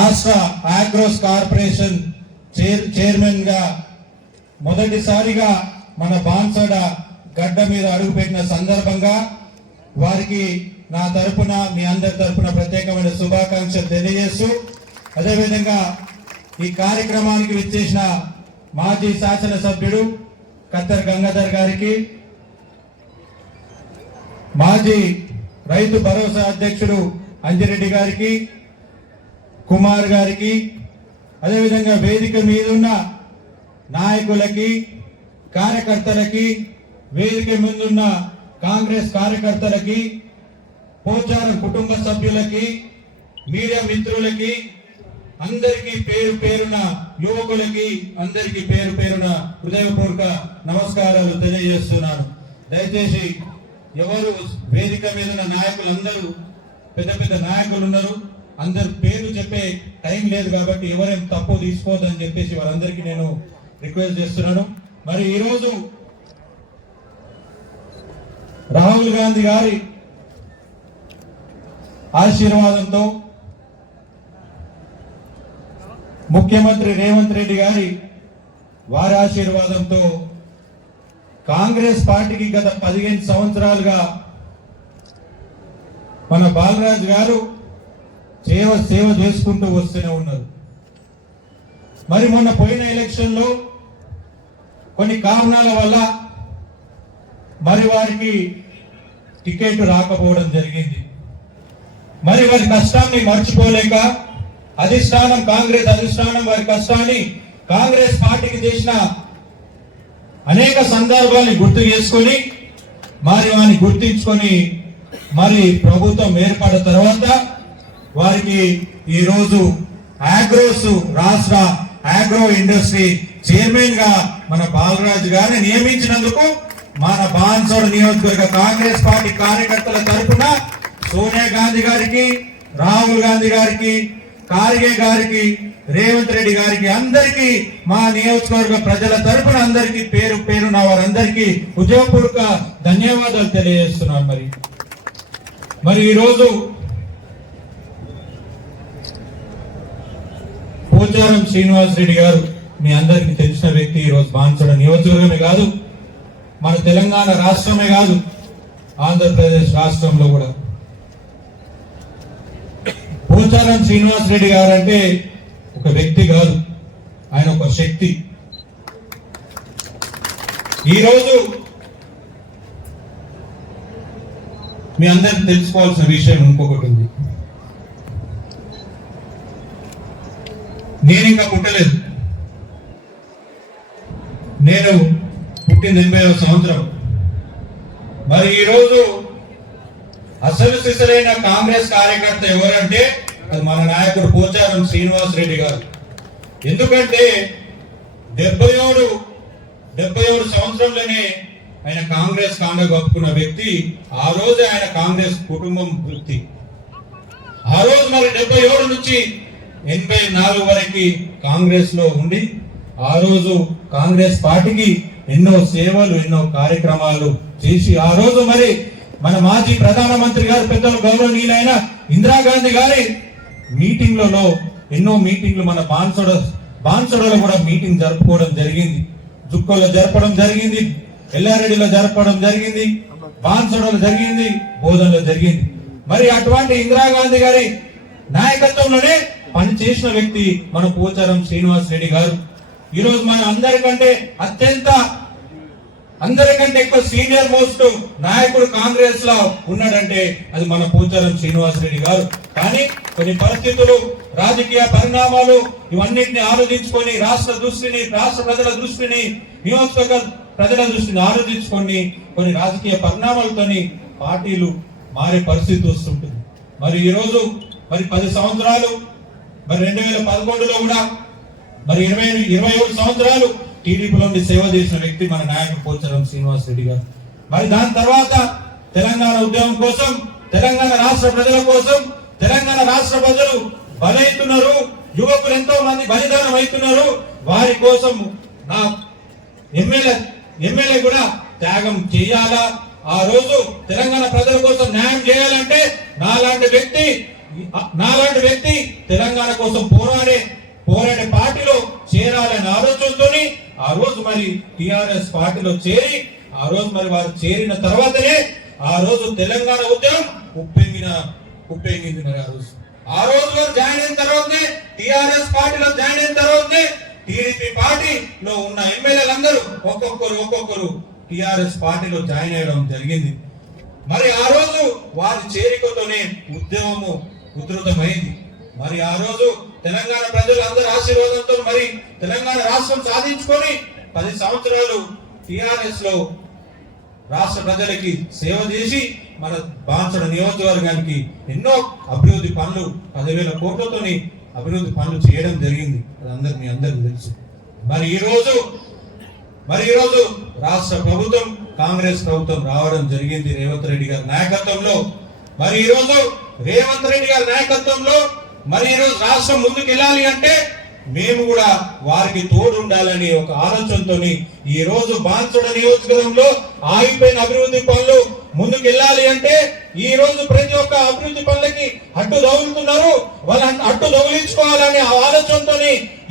రాష్ట్ర Agros corporation chairman గా మొదటిసారిగా మన బాన్సడ గడ్డ మీద అడుగుపెట్టిన సందర్భంగా వారికి నా తరపున మీ అందరి తరపున ప్రత్యేకమైన శుభాకాంక్షలు తెలియజేస్తూ, అదేవిధంగా ఈ కార్యక్రమానికి విచ్చేసిన మాజీ శాసనసభ్యుడు కత్తర్ గంగాధర్ గారికి, మాజీ రైతు భరోసా అధ్యక్షుడు అంజిరెడ్డి గారికి, కుమార్ గారికి, అదేవిధంగా వేదిక మీదున్న నాయకులకి, కార్యకర్తలకి, వేదిక ముందున్న కాంగ్రెస్ కార్యకర్తలకి, పోచారం కుటుంబ సభ్యులకి, మీడియా మిత్రులకి, అందరికీ పేరు పేరున, యువకులకి అందరికీ పేరు పేరున హృదయపూర్వక నమస్కారాలు తెలియజేస్తున్నాను. దయచేసి ఎవరు వేదిక మీద ఉన్న నాయకులందరూ పెద్ద పెద్ద నాయకులు ఉన్నారు, అందరు పేరు చెప్పే టైం లేదు కాబట్టి ఎవరేం తప్పు తీసుకోవద్దని చెప్పేసి వారందరికీ నేను రిక్వెస్ట్ చేస్తున్నాను. మరి ఈరోజు రాహుల్ గాంధీ గారి ఆశీర్వాదంతో, ముఖ్యమంత్రి రేవంత్ రెడ్డి గారి వారి ఆశీర్వాదంతో కాంగ్రెస్ పార్టీకి గత 15 సంవత్సరాలుగా మన బాలరాజ్ గారు సేవ చేసుకుంటూ వస్తూనే ఉన్నారు. మరి మొన్న పోయిన ఎలక్షన్ లో కొన్ని కారణాల వల్ల మరి వారికి టికెట్ రాకపోవడం జరిగింది. మరి వారి కష్టాన్ని మర్చిపోలేక అధిష్టానం, కాంగ్రెస్ అధిష్టానం వారి కష్టాన్ని, కాంగ్రెస్ పార్టీకి చేసిన అనేక సందర్భాన్ని గుర్తు చేసుకొని మరి వారిని గుర్తించుకొని మరి ప్రభుత్వం ఏర్పడిన తర్వాత వారికి ఈరోజు ఆగ్రోస్ రాష్ట్ర ఆగ్రో ఇండస్ట్రీ చైర్మన్ గా మన బాలరాజు గారిని నియమించినందుకు మన బాన్సోడ నియోజకవర్గ కాంగ్రెస్ పార్టీ కార్యకర్తల తరఫున సోనియా గాంధీ గారికి, రాహుల్ గాంధీ గారికి, ఖార్గే గారికి, రేవంత్ రెడ్డి గారికి, అందరికీ మా నియోజకవర్గ ప్రజల తరఫున అందరికీ పేరు పేరున వారందరికీ హృదయపూర్వక ధన్యవాదాలు తెలియజేస్తున్నాను. మరి ఈరోజు పోచారం శ్రీనివాస్ రెడ్డి గారు మీ అందరికీ తెలిసిన వ్యక్తి. ఈరోజు బాన్సోడ నియోజకవర్గమే కాదు, మన తెలంగాణ రాష్ట్రమే కాదు, ఆంధ్రప్రదేశ్ రాష్ట్రంలో కూడా పోచారం శ్రీనివాస్ రెడ్డి గారు అంటే ఒక వ్యక్తి కాదు, ఆయన ఒక శక్తి. ఈరోజు మీ అందరికి తెలుసుకోవాల్సిన విషయం ఇంకొకటి ఉంది. నేను ఇంకా పుట్టలేదు, నేను పుట్టింది 80వ సంవత్సరం. మరి ఈరోజు అసలు సిసలైన కాంగ్రెస్ కార్యకర్త ఎవరంటే అది మన నాయకుడు పోచారం శ్రీనివాస్ రెడ్డి గారు. ఎందుకంటే 77 సంవత్సరంలోనే ఆయన కాంగ్రెస్ కాండ కప్పుకున్న వ్యక్తి. ఆ రోజు ఆయన కాంగ్రెస్ కుటుంబం వ్యక్తి. ఆ రోజు మరి 77 నుంచి 84 వరకు కాంగ్రెస్ లో ఉండి ఆ రోజు కాంగ్రెస్ పార్టీకి ఎన్నో సేవలు, ఎన్నో కార్యక్రమాలు చేసి ఆ రోజు మరి మన మాజీ ప్రధానమంత్రి గారు, పెద్దలు గౌరవనీయులైన ఇందిరాగాంధీ గారి మీటింగ్లలో ఎన్నో మీటింగ్లు మన బాన్సోడలో కూడా మీటింగ్ జరుపుకోవడం జరిగింది. జుక్కలో జరపడం జరిగింది, ఎల్లారెడ్డిలో జరపడం జరిగింది, బాన్సోడలో జరిగింది, బోధనలో జరిగింది. మరి అటువంటి ఇందిరాగాంధీ గారి నాయకత్వంలోనే పనిచేసిన వ్యక్తి మన పోచారం శ్రీనివాస్ రెడ్డి గారు. ఈరోజు మన అందరికంటే ఎక్కువ సీనియర్ మోస్ట్ నాయకుడు కాంగ్రెస్ లో ఉన్నాడంటే అది మన పోచారం శ్రీనివాస్ రెడ్డి గారు. కానీ కొన్ని పరిస్థితులు, రాజకీయ పరిణామాలు ఇవన్నింటినీ ఆలోచించుకొని రాష్ట్ర ప్రజల దృష్టిని, నియోజకవర్గ ప్రజల దృష్టిని ఆలోచించుకొని కొన్ని రాజకీయ పరిణామాలతోని పార్టీలు మారే పరిస్థితి వస్తుంటుంది. మరి ఈరోజు మరి 10 సంవత్సరాలు, మరి 2011లో కూడా మరి 27 సంవత్సరాలు టీడీపీలో సేవ చేసిన వ్యక్తి మన నాయకుడు పోచారం శ్రీనివాస్ రెడ్డి గారు. మరి దాని తర్వాత తెలంగాణ ఉద్యమం కోసం, తెలంగాణ రాష్ట్ర ప్రజల కోసం, తెలంగాణ రాష్ట్ర ప్రజలు బలవుతున్నారు, యువకులు ఎంతో మంది బలిదానం అవుతున్నారు. వారి కోసం నా ఎమ్మెల్యే కూడా త్యాగం చేయాలా, ఆ రోజు తెలంగాణ ప్రజల కోసం న్యాయం చేయాలంటే నాలాంటి వ్యక్తి నాలాంటి వ్యక్తి తెలంగాణ కోసం పోరాడే పార్టీలో చేరాలనే ఆలోచనతో ఆ రోజు మరి టిఆర్ఎస్ పార్టీలో చేరి ఆ రోజు మరి వారు చేరిన తర్వాతనే ఆ రోజు తెలంగాణ ఉద్యమం ఉప్పెంగింది మరి ఆ రోజు వారు జాయిన్ అయిన తర్వాతనే టిఆర్ఎస్ పార్టీలో జాయిన్ అయిన తర్వాతనే టీడీపీ పార్టీలో ఉన్న ఎమ్మెల్యేలందరూ ఒక్కొక్కరు టిఆర్ఎస్ పార్టీలో జాయిన్ అయ్యడం జరిగింది. మరి ఆ రోజు వారి చేరికతోనే ఉద్యమము ఉధృతమైంది. మరి ఆ రోజు తెలంగాణ ప్రజలందరి ఆశీర్వాదంతో మరి తెలంగాణ రాష్ట్రం సాధించుకొని 10 సంవత్సరాలు టిఆర్ఎస్ లో రాష్ట్ర ప్రజలకి సేవ చేసి మన బాన్సడ నియోజకవర్గానికి ఎన్నో అభివృద్ధి పనులు 10,000 కోట్లతోని అభివృద్ధి పనులు చేయడం జరిగింది. అది మీ అందరికీ తెలుసు. మరి ఈ రోజు రాష్ట్ర ప్రభుత్వం కాంగ్రెస్ ప్రభుత్వం రావడం జరిగింది రేవంత్ రెడ్డి గారి నాయకత్వంలో. మరి ఈ రోజు రేవంత్ రెడ్డి గారి నాయకత్వంలో మరి ఈ రోజు రాష్ట్రం ముందుకు వెళ్ళాలి అంటే మేము కూడా వారికి తోడు ఉండాలని ఒక ఆలోచనతో ఈ రోజు బాన్సడ నియోజకవర్గంలో ఆగిపోయిన అభివృద్ధి పనులు ముందుకు వెళ్ళాలి అంటే ఈ రోజు ప్రతి ఒక్క అభివృద్ధి పనులకి అడ్డు తగులుతున్నారు. వాళ్ళని అడ్డు తగిలించుకోవాలని ఆ ఆలోచనతో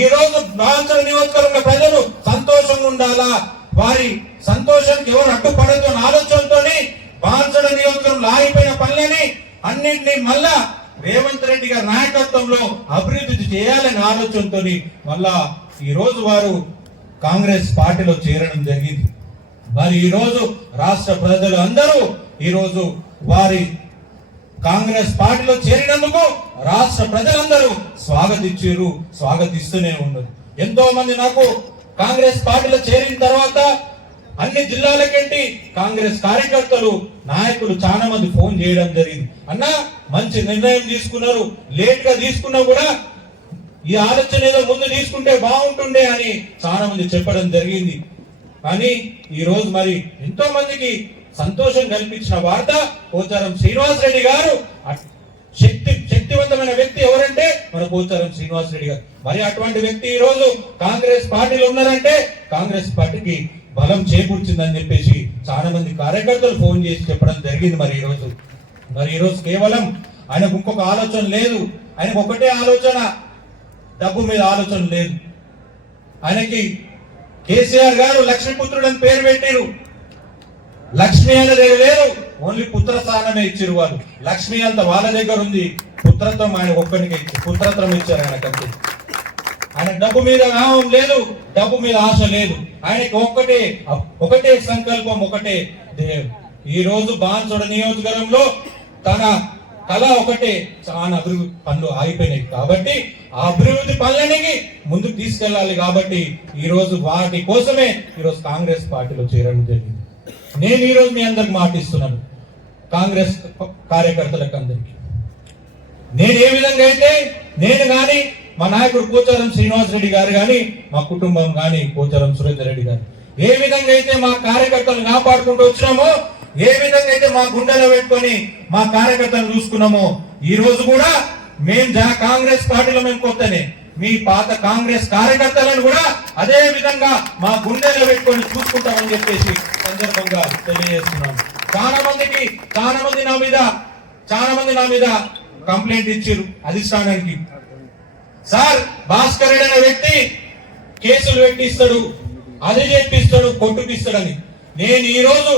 ఈ రోజు బాన్సడ నియోజకవర్గ ప్రజలు సంతోషంగా ఉండాలా, వారి సంతోషానికి ఎవరు అడ్డుపడదు అనే ఆలోచనతో బాన్సడ నియోజకవర్గంలో ఆగిపోయిన పనులని అన్నింటినీ మళ్ళా రేవంత్ రెడ్డి గారి నాయకత్వంలో అభివృద్ధి చేయాలనే ఆలోచనతో మళ్ళా ఈ రోజు వారు కాంగ్రెస్ పార్టీలో చేరడం జరిగింది. మరి ఈ రోజు రాష్ట్ర ప్రజలు అందరూ ఈ రోజు వారి కాంగ్రెస్ పార్టీలో చేరినందుకు రాష్ట్ర ప్రజలందరూ స్వాగతిస్తూనే ఉన్నారు. ఎంతో మంది నాకు కాంగ్రెస్ పార్టీలో చేరిన తర్వాత అన్ని జిల్లాలకంటి కాంగ్రెస్ కార్యకర్తలు నాయకులు చాలా మంది ఫోన్ చేయడం జరిగింది. అన్నా మంచి నిర్ణయం తీసుకున్నారు, లేట్ గా తీసుకున్నా కూడా ఈ ఆలోచన ఏదో ముందు తీసుకుంటే బాగుంటుండే అని చాలా మంది చెప్పడం జరిగింది. కానీ ఈ రోజు మరి ఎంతో మందికి సంతోషం కల్పించిన వార్త పోచారం శ్రీనివాస్ రెడ్డి గారు శక్తివంతమైన వ్యక్తి ఎవరంటే మన పోచారం శ్రీనివాస్ రెడ్డి గారు. మరి అటువంటి వ్యక్తి ఈ రోజు కాంగ్రెస్ పార్టీలో ఉన్నారంటే కాంగ్రెస్ పార్టీకి బలం చేకూర్చిందని చెప్పేసి చాలా మంది కార్యకర్తలు ఫోన్ చేసి చెప్పడం జరిగింది. మరి ఈ రోజు కేవలం ఆయనకు ఇంకొక ఆలోచన లేదు, ఆయనకు ఒకటే ఆలోచన, డబ్బు మీద ఆలోచన లేదు. ఆయనకి కేసీఆర్ గారు లక్ష్మీపుత్రుడు అని పేరు పెట్టారు. లక్ష్మి అనేది లేదు, ఓన్లీ పుత్ర స్థానమే ఇచ్చారు వాళ్ళు. లక్ష్మి అంత వాళ్ళ దగ్గర ఉంది, పుత్రత్వం ఆయన ఒక్కడికి పుత్రత్వం ఇచ్చారు ఆయనకంతే. ఆయన డబ్బు మీద నామం లేదు, డబ్బు మీద ఆశ లేదు. ఆయనకి ఒకటే సంకల్పం, ఒకటే ధ్యేయం. ఈ రోజు బాన్సడ నియోజకవర్గంలో తన కళ ఒకటే, చాలా అభివృద్ధి పనులు ఆగిపోయినాయి కాబట్టి ఆ అభివృద్ధి పనులకి ముందుకు తీసుకెళ్లాలి. కాబట్టి ఈ రోజు వాటి కోసమే ఈరోజు కాంగ్రెస్ పార్టీలో చేరడం జరిగింది. నేను ఈ రోజు మీ అందరికి మాటిస్తున్నాను, కాంగ్రెస్ కార్యకర్తలకు అందరికీ నేను ఏ విధంగా అయితే నేను గాని మా నాయకుడు పోచారం శ్రీనివాస్ రెడ్డి గారు గాని మా కుటుంబం గాని పోచారం సురేందర్ రెడ్డి గారు ఏ విధంగా అయితే మా కార్యకర్తలు కాపాడుకుంటూ వచ్చినామో, ఏ విధంగా అయితే మా గుండెలో పెట్టుకొని మా కార్యకర్తలు చూసుకున్నామో, ఈ రోజు కూడా మేము కాంగ్రెస్ పార్టీలో మేము కొత్తనే మీ పాత కాంగ్రెస్ కార్యకర్తలను కూడా అదే విధంగా మా గుండెలో పెట్టుకొని చూసుకుంటామని చెప్పేసి సందర్భంగా తెలియజేస్తున్నాం. చాలా మంది నా మీద కంప్లైంట్ ఇచ్చారు అధిష్టానానికి. సార్ భాస్కర్ రెడ్డి అనే వ్యక్తి కేసులు పెట్టిస్తాడు, అది చెప్పిస్తాడు, కొట్టుపిస్తాడని. నేను ఈ రోజు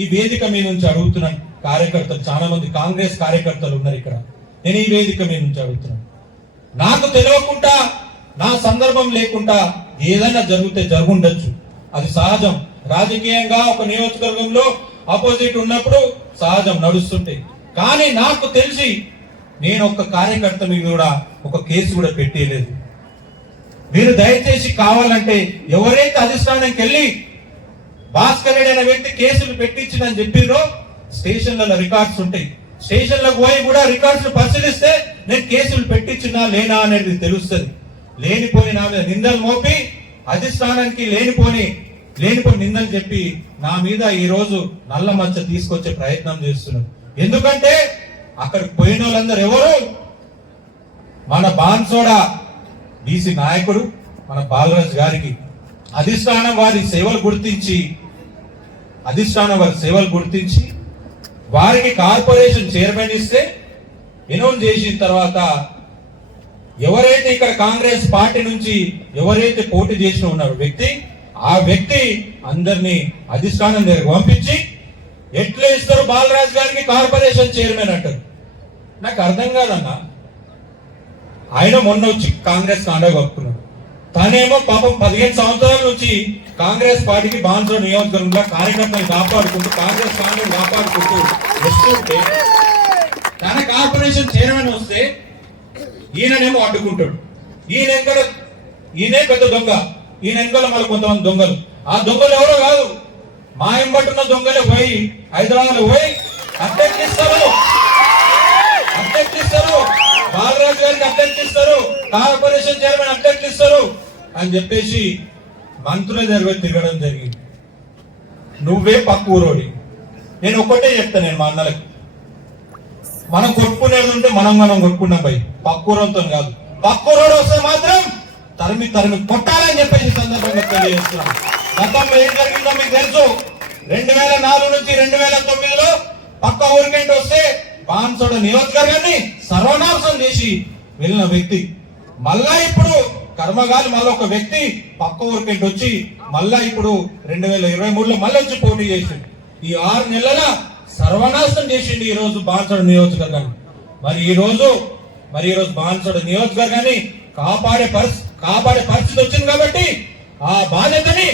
ఈ వేదిక మీద నుంచి అడుగుతున్నాను, కార్యకర్తలు చాలా మంది కాంగ్రెస్ కార్యకర్తలు ఉన్నారు ఇక్కడ, నేను ఈ వేదిక మీద నుంచి అడుగుతున్నాను. నాకు తెలియకుండా, నా సందర్భం లేకుండా ఏదైనా జరుగుండొచ్చు, అది సహజం. రాజకీయంగా ఒక నియోజకవర్గంలో అపోజిట్ ఉన్నప్పుడు సహజం, నడుస్తుంటాయి. కానీ నాకు తెలిసి నేను ఒక కార్యకర్త మీద కూడా ఒక కేసు కూడా పెట్టేయలేదు. మీరు దయచేసి కావాలంటే ఎవరైతే అధిష్టానానికి వెళ్ళి భాస్కర్ రెడ్డి అనే వ్యక్తి కేసులు పెట్టించిందని చెప్పిరో స్టేషన్లలో రికార్డ్స్ ఉంటాయి, స్టేషన్లకు పోయి కూడా రికార్డ్స్ పరిశీలిస్తే నేను కేసులు పెట్టించినా లేనా అనేది తెలుస్తుంది. లేనిపోని నా మీద నిందలు మోపి అధిష్టానానికి లేనిపోని నిందలు చెప్పి నా మీద ఈ రోజు నల్ల మచ్చ తీసుకొచ్చే ప్రయత్నం చేస్తున్నారు. ఎందుకంటే అక్కడికి పోయిన వాళ్ళందరూ ఎవరు? మన బాన్సోడ బీసీ నాయకుడు మన బాలరాజ్ గారికి అధిష్టానం వారి సేవలు గుర్తించి వారికి కార్పొరేషన్ చైర్మన్ ఇస్తే అనౌన్స్ చేసిన తర్వాత ఎవరైతే ఇక్కడ కాంగ్రెస్ పార్టీ నుంచి ఎవరైతే పోటీ చేసిన ఉన్నారో వ్యక్తి, ఆ వ్యక్తి అందరినీ అధిష్టానం దగ్గరకు పంపించి ఎట్లా ఇస్తారు బాలరాజ్ గారికి కార్పొరేషన్ చైర్మన్ అంటారు. నాకు అర్థం కాదన్నా. ఆయన మొన్న వచ్చి కాంగ్రెస్ కాండగా ఒప్పుకున్నాడు. తనేమో పాపం 15 సంవత్సరాల నుంచి కాంగ్రెస్ పార్టీకి బాన్సో నియోజకవర్గంలో కార్యకర్తలు కాపాడుకుంటూ కాంగ్రెస్ కాంగ్రెస్ కాపాడుకుంటూ వస్తుంటే తన కార్పొరేషన్ చైర్మన్ వస్తే ఈయననేమో అడ్డుకుంటాడు. ఈయనే పెద్ద దొంగ, ఈయన వెనకాల మళ్ళీ కొంతమంది దొంగలు. ఆ దొంగలు ఎవరో కాదు, మాయం పట్టున్న దొంగలే పోయి హైదరాబాద్ పోయి అధ్యక్షిస్తారు, బాలరాజు గారికి అధ్యక్షిస్తారు, కార్పొరేషన్ చైర్మన్ అధ్యక్షిస్తారు అని చెప్పేసి మంత్రుల దగ్గర తిరగడం జరిగింది. నువ్వే పక్క ఊరోడి. నేను ఒక్కటే చెప్తాను, నేను మా అన్నలకి, మనం కొట్టుకునేది ఉంటే మనం కొట్టుకున్నాం పోయి, పక్కూరంతో కాదు. పక్కూరోడు వస్తే మాత్రం తరిమి కొట్టాలని చెప్పేసి సందర్భంగా తెలియజేస్తున్నాం. గతంలో ఏం జరిగిందో మీకు తెలుసు. 2004 నుంచి 2009లో పక్క ఊరికంటే వస్తే బాన్సోడ నియోజకవర్గాన్ని సర్వనాశనం చేసి వెళ్ళిన వ్యక్తి మళ్ళా ఇప్పుడు కర్మగాలి మళ్ళీ ఒక వ్యక్తి పక్క ఊరికంటే వచ్చి మళ్ళా ఇప్పుడు 2023లో మళ్ళీ వచ్చి పోటీ చేసిండు. ఈ 6 నెలల సర్వనాశనం చేసిండు ఈ రోజు బాన్సోడ నియోజకవర్గాన్ని. మరి ఈ రోజు బాన్సోడ నియోజకవర్గాన్ని కాపాడే పరిస్థితి వచ్చింది కాబట్టి ఆ బాధ్యతని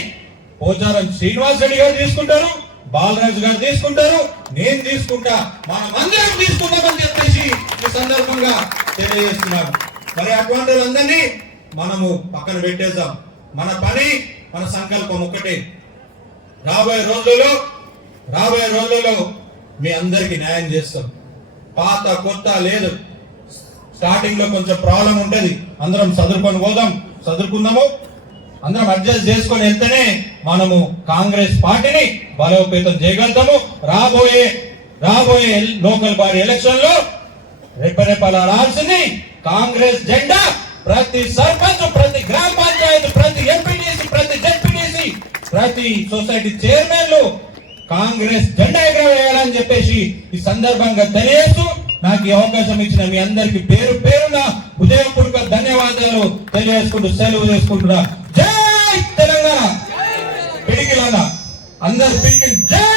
పోచారం శ్రీనివాస్ రెడ్డి గారు తీసుకుంటారు, బాలరాజు గారు తీసుకుంటారు, నేను తీసుకుంటా, మనమందరం తీసుకుంటామని చెప్పేసి ఈ సందర్భంగా తెలియజేస్తున్నాను. మరి అటువంటి వాళ్ళందరినీ మనము పక్కన పెట్టేద్దాం. మన పని, మన సంకల్పం ఒక్కటే. రాబోయే రోజుల్లో మీ అందరికి న్యాయం చేస్తాం. పాత కొత్త లేదు. స్టార్టింగ్ లో కొంచెం ప్రాబ్లం ఉంటది, అందరం చదువుకుందాము, అందరం అడ్జస్ట్ చేసుకొని వెళ్తేనే మనము కాంగ్రెస్ పార్టీని బలోపేతం చేయగలుగుతాము. రాబోయే లోకల్ బాడీ ఎలక్షన్ లో రెపరెపలాడాల్సింది కాంగ్రెస్ జెండా. ప్రతి సర్పంచ్, ప్రతి గ్రామ పంచాయతీ, ప్రతి ఎంపీటీసీ, ప్రతి జెడ్పీటీసీ, ప్రతి సొసైటీ చైర్మన్లు కాంగ్రెస్ జెండా ఎగరవేయాలని చెప్పేసి ఈ సందర్భంగా తెలియజేస్తూ నాకు ఈ అవకాశం ఇచ్చిన మీ అందరికి పేరున హృదయపూర్వక ధన్యవాదాలు తెలియజేసుకుంటూ సెలవు చేసుకుంటున్నా. జై తెలంగాణ. పిడికిలాగా అందరు పిడికి జై.